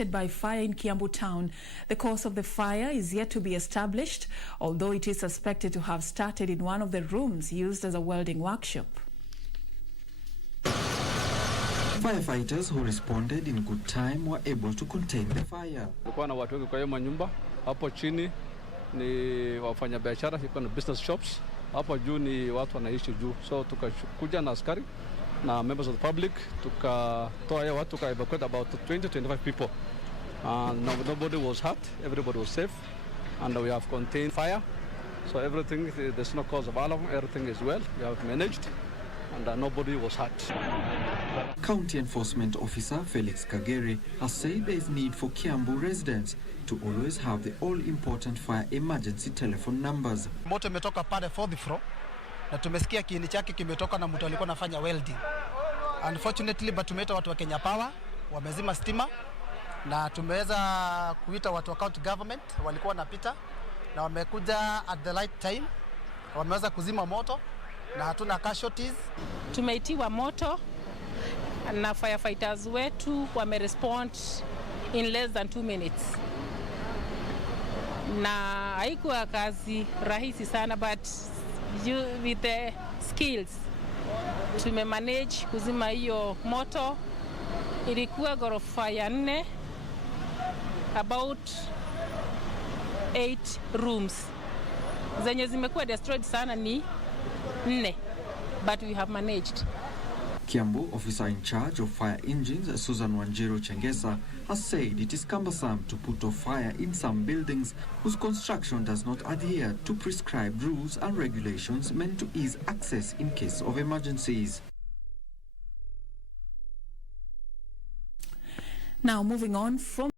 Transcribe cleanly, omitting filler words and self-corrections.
affected by fire in Kiambu town. The cause of the fire is yet to be established, although it is suspected to have started in one of the rooms used as a welding workshop. Firefighters who responded in good time were able to contain the fire. Kulikuwa na watu wengi kwa hiyo manyumba. Hapo chini ni wafanya biashara, kulikuwa na business shops. Hapo juu ni watu wanaishi juu. So tukakuja na askari na members of the public, tukatoa ya watu, evacuate about 20-25 people. Nobody was hurt, everybody was safe, and we have contained fire. So everything, there's no cause of alarm, everything is well, we have managed, and nobody was hurt. County Enforcement Officer Felix Kagere has said there is need for Kiambu residents to always have the all-important fire emergency telephone numbers. Moto imetoka pale 4th floor na tumesikia kiini chake kimetoka na mtu alikuwa anafanya welding. Unfortunately, but tumeita watu wa Kenya Power, wamezima stima, na tumeweza kuita watu wa county government, walikuwa wanapita na wamekuja at the right time, wameweza kuzima moto na hatuna casualties. Tumeitiwa moto na firefighters wetu wamerespond in less than 2 minutes. Na haikuwa kazi rahisi sana, but with the skills tumemanage kuzima hiyo moto. Ilikuwa ghorofa ya 4, about 8 rooms. Zenye zimekuwa destroyed sana ni 4, but we have managed. Kiambu officer in charge of fire engines, Susan Wanjiru Chengesa, has said it is cumbersome to put off fire in some buildings whose construction does not adhere to prescribed rules and regulations meant to ease access in case of emergencies. Now moving on from